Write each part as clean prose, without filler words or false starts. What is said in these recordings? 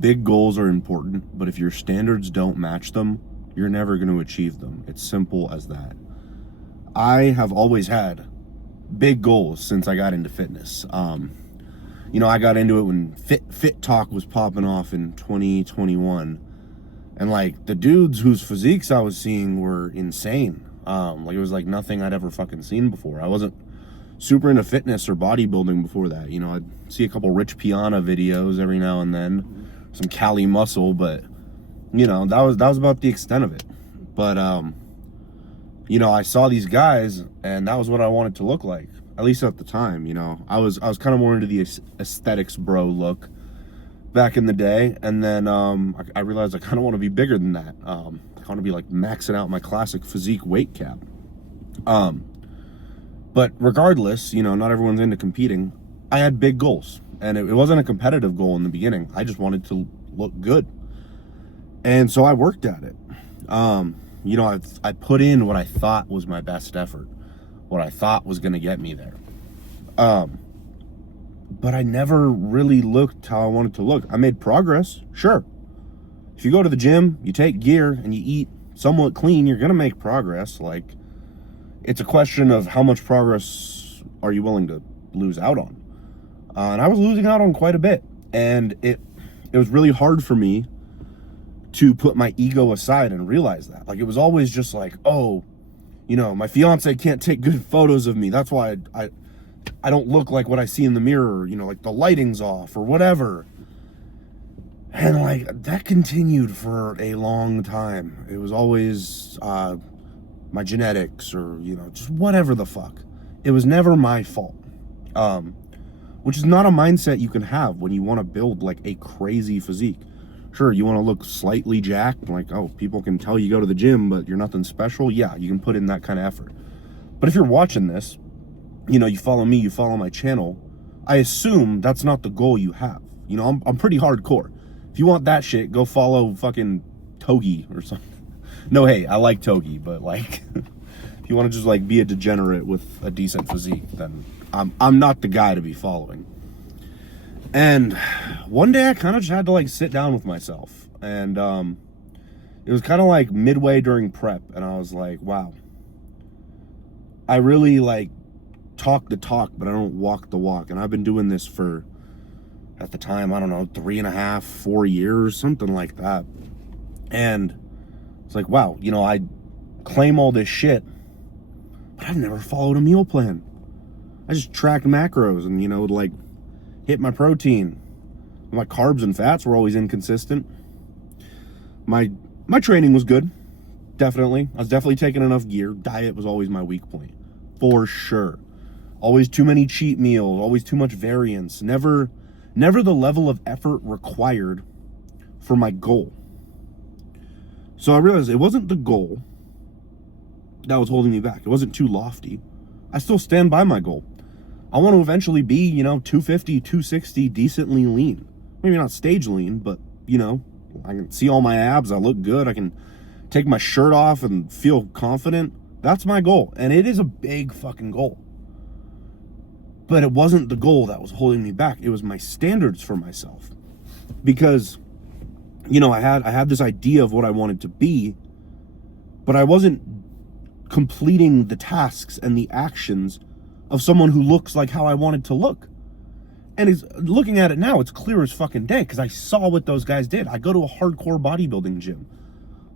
Big goals are important, but if your standards don't match them, you're never going to achieve them. It's simple as that. I have always had big goals since I got into fitness. I got into it when Fit Talk was popping off in 2021, and like the dudes whose physiques I was seeing were insane. Like it was like nothing I'd ever fucking seen before. I wasn't super into fitness or bodybuilding before that. I'd see a couple Rich Piana videos every now and then, some Cali Muscle, but that was about the extent of it. But I saw these guys, and that was what I wanted to look like, at least at the time. I was kind of more into the aesthetics bro look back in the day, and then I realized I kind of want to be bigger than that. I want to be like maxing out my classic physique weight cap. But regardless, not everyone's into competing. I had big goals, and it wasn't a competitive goal in the beginning. I just wanted to look good, and so I worked at it. I put in what I thought was my best effort, what I thought was going to get me there. But I never really looked how I wanted to look. I made progress, sure. If you go to the gym, you take gear, and you eat somewhat clean, you're going to make progress. Like, it's a question of how much progress are you willing to lose out on. And I was losing out on quite a bit. And it was really hard for me to put my ego aside and realize that. Like, it was always just like, oh, my fiance can't take good photos of me. That's why I don't look like what I see in the mirror, like the lighting's off or whatever. And like, that continued for a long time. It was always my genetics or, just whatever the fuck. It was never my fault. Which is not a mindset you can have when you want to build like a crazy physique. Sure, you want to look slightly jacked, like, oh, people can tell you go to the gym, but you're nothing special. Yeah, you can put in that kind of effort. But if you're watching this, you follow me, you follow my channel, I assume that's not the goal you have. I'm pretty hardcore. If you want that shit, go follow fucking Togi or something. No, hey, I like Togi, but like, if you want to just like be a degenerate with a decent physique, then I'm not the guy to be following. And one day I kind of just had to like sit down with myself, and it was kind of like midway during prep, and I was like, wow, I really like talk the talk, but I don't walk the walk. And I've been doing this for, at the time, I don't know, 3.5, 4 years, something like that. And it's like, wow, I claim all this shit, but I've never followed a meal plan. I just tracked macros and, would like hit my protein. My carbs and fats were always inconsistent. My training was good, definitely. I was definitely taking enough gear. Diet was always my weak point, for sure. Always too many cheat meals, always too much variance. Never the level of effort required for my goal. So I realized it wasn't the goal that was holding me back. It wasn't too lofty. I still stand by my goal. I want to eventually be, 250, 260, decently lean. Maybe not stage lean, but, I can see all my abs. I look good. I can take my shirt off and feel confident. That's my goal. And it is a big fucking goal. But it wasn't the goal that was holding me back. It was my standards for myself. Because, I had this idea of what I wanted to be, but I wasn't completing the tasks and the actions of someone who looks like how I wanted to look. And is looking at it now, it's clear as fucking day, because I saw what those guys did. I go to a hardcore bodybuilding gym.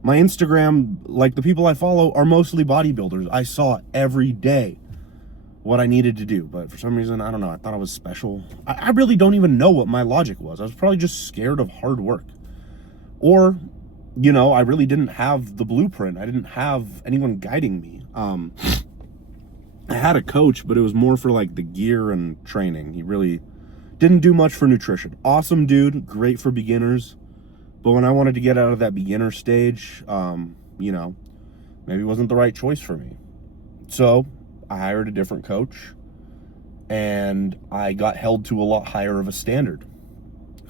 My Instagram, like the people I follow, are mostly bodybuilders. I saw every day what I needed to do, but for some reason, I don't know, I thought I was special. I really don't even know what my logic was. I was probably just scared of hard work. Or, I really didn't have the blueprint. I didn't have anyone guiding me. I had a coach, but it was more for like the gear and training. He really didn't do much for nutrition. Awesome dude, great for beginners. But when I wanted to get out of that beginner stage, maybe it wasn't the right choice for me. So I hired a different coach, and I got held to a lot higher of a standard.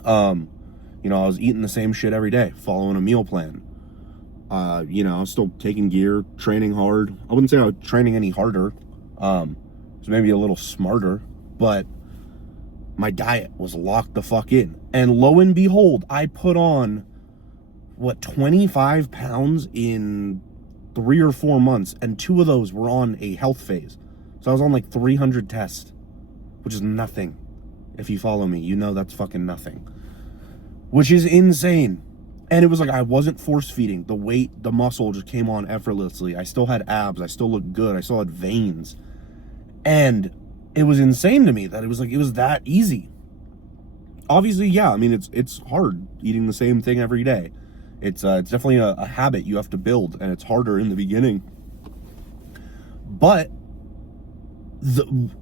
I was eating the same shit every day, following a meal plan. I was still taking gear, training hard. I wouldn't say I was training any harder. So maybe a little smarter, but My diet was locked the fuck in. And lo and behold, I put on, 25 pounds in 3 or 4 months. And 2 of those were on a health phase. So I was on like 300 tests, which is nothing. If you follow me, you know that's fucking nothing. Which is insane. And it was like I wasn't force feeding. The weight, the muscle just came on effortlessly. I still had abs. I still looked good. I still had veins. And it was insane to me that it was that easy. Obviously, yeah, I mean, it's hard eating the same thing every day. It's definitely a habit you have to build, and it's harder in the beginning. But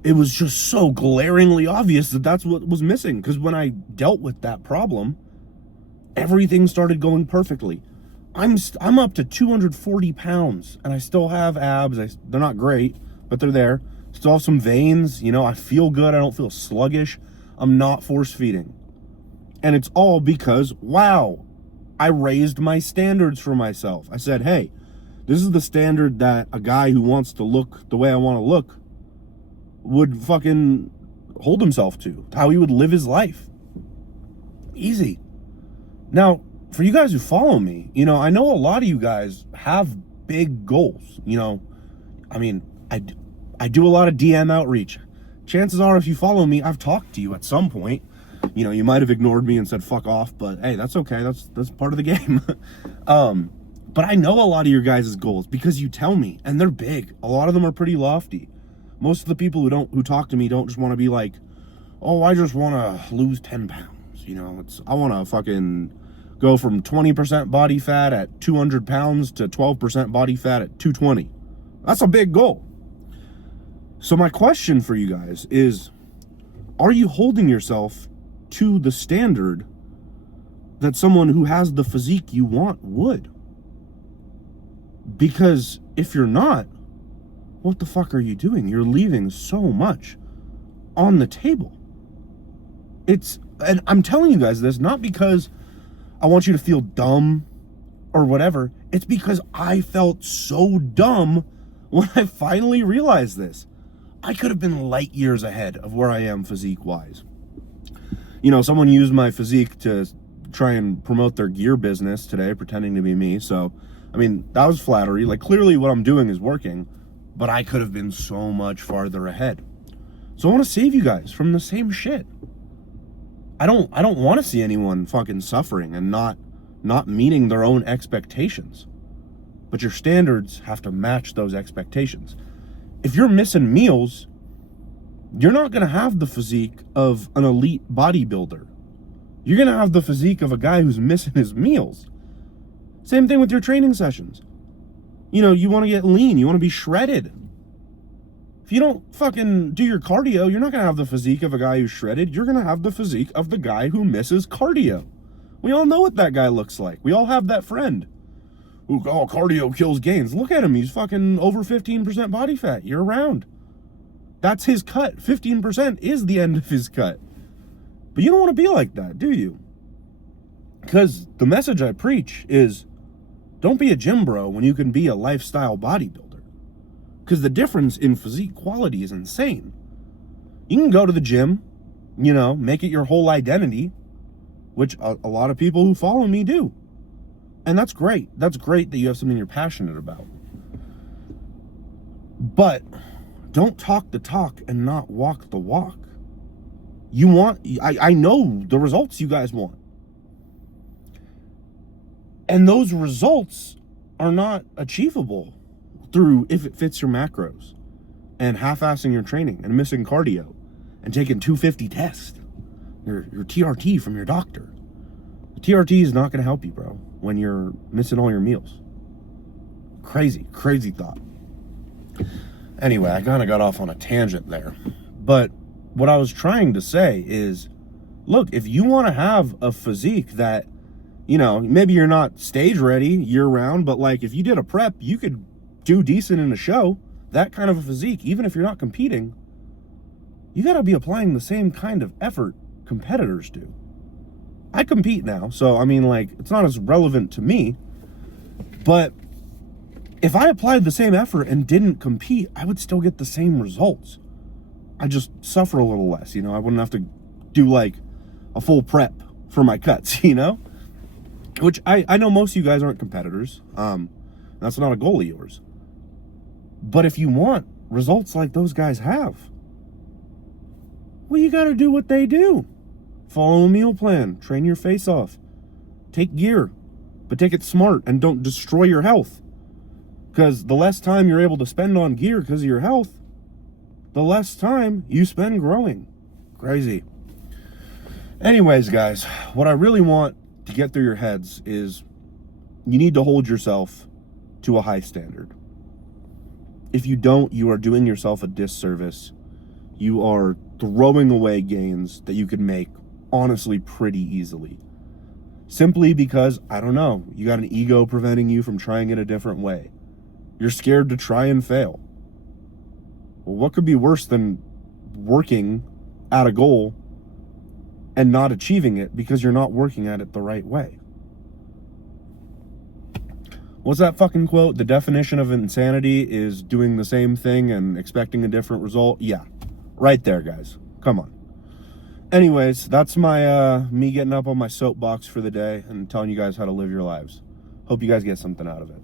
it was just so glaringly obvious that that's what was missing. Because when I dealt with that problem, everything started going perfectly. I'm up to 240 pounds, and I still have abs. They're not great, but they're there. Still have some veins, I feel good. I don't feel sluggish. I'm not force feeding. And it's all because, wow, I raised my standards for myself. I said, hey, this is the standard that a guy who wants to look the way I want to look would fucking hold himself to. How he would live his life. Easy. Now, for you guys who follow me, I know a lot of you guys have big goals. I mean, I do a lot of DM outreach. Chances are, if you follow me, I've talked to you at some point. You might have ignored me and said, fuck off, but hey, that's okay. That's part of the game. But I know a lot of your guys' goals because you tell me, and they're big. A lot of them are pretty lofty. Most of the people who talk to me don't just want to be like, oh, I just want to lose 10 pounds. I want to fucking go from 20% body fat at 200 pounds to 12% body fat at 220. That's a big goal. So my question for you guys is, are you holding yourself to the standard that someone who has the physique you want would? Because if you're not, what the fuck are you doing? You're leaving so much on the table. And I'm telling you guys this not because I want you to feel dumb or whatever. It's because I felt so dumb when I finally realized this. I could have been light years ahead of where I am physique-wise. Someone used my physique to try and promote their gear business today, pretending to be me. So, I mean, that was flattery. Like, clearly what I'm doing is working, but I could have been so much farther ahead. So I want to save you guys from the same shit. I don't want to see anyone fucking suffering and not meeting their own expectations. But your standards have to match those expectations. If you're missing meals, you're not going to have the physique of an elite bodybuilder. You're going to have the physique of a guy who's missing his meals. Same thing with your training sessions. You want to get lean. You want to be shredded. If you don't fucking do your cardio, you're not going to have the physique of a guy who's shredded. You're going to have the physique of the guy who misses cardio. We all know what that guy looks like. We all have that friend. Ooh, oh, cardio kills gains. Look at him. He's fucking over 15% body fat year round. That's his cut. 15% is the end of his cut. But you don't want to be like that, do you? Because the message I preach is, don't be a gym bro when you can be a lifestyle bodybuilder. Because the difference in physique quality is insane. You can go to the gym, make it your whole identity, which a lot of people who follow me do. And that's great. That's great that you have something you're passionate about. But don't talk the talk and not walk the walk. I know the results you guys want. And those results are not achievable through if it fits your macros and half-assing your training and missing cardio and taking 250 tests, your TRT from your doctor. The TRT is not going to help you, bro, when you're missing all your meals. Crazy thought. Anyway, I kind of got off on a tangent there. But what I was trying to say is, look, if you want to have a physique that, maybe you're not stage ready year round, but like if you did a prep, you could do decent in a show. That kind of a physique, even if you're not competing, you got to be applying the same kind of effort competitors do. I compete now, so I mean, like, it's not as relevant to me, but if I applied the same effort and didn't compete, I would still get the same results. I just suffer a little less, I wouldn't have to do like a full prep for my cuts, you know? Which I know most of you guys aren't competitors. That's not a goal of yours. But if you want results like those guys have, well, you got to do what they do. Follow a meal plan, train your face off, take gear, but take it smart and don't destroy your health. Because the less time you're able to spend on gear because of your health, the less time you spend growing. Crazy. Anyways, guys, what I really want to get through your heads is you need to hold yourself to a high standard. If you don't, you are doing yourself a disservice. You are throwing away gains that you could make, honestly, pretty easily. Simply because, I don't know, you got an ego preventing you from trying it a different way. You're scared to try and fail. Well, what could be worse than working at a goal and not achieving it because you're not working at it the right way? What's that fucking quote? The definition of insanity is doing the same thing and expecting a different result. Yeah, right there, guys. Come on. Anyways, that's my me getting up on my soapbox for the day and telling you guys how to live your lives. Hope you guys get something out of it.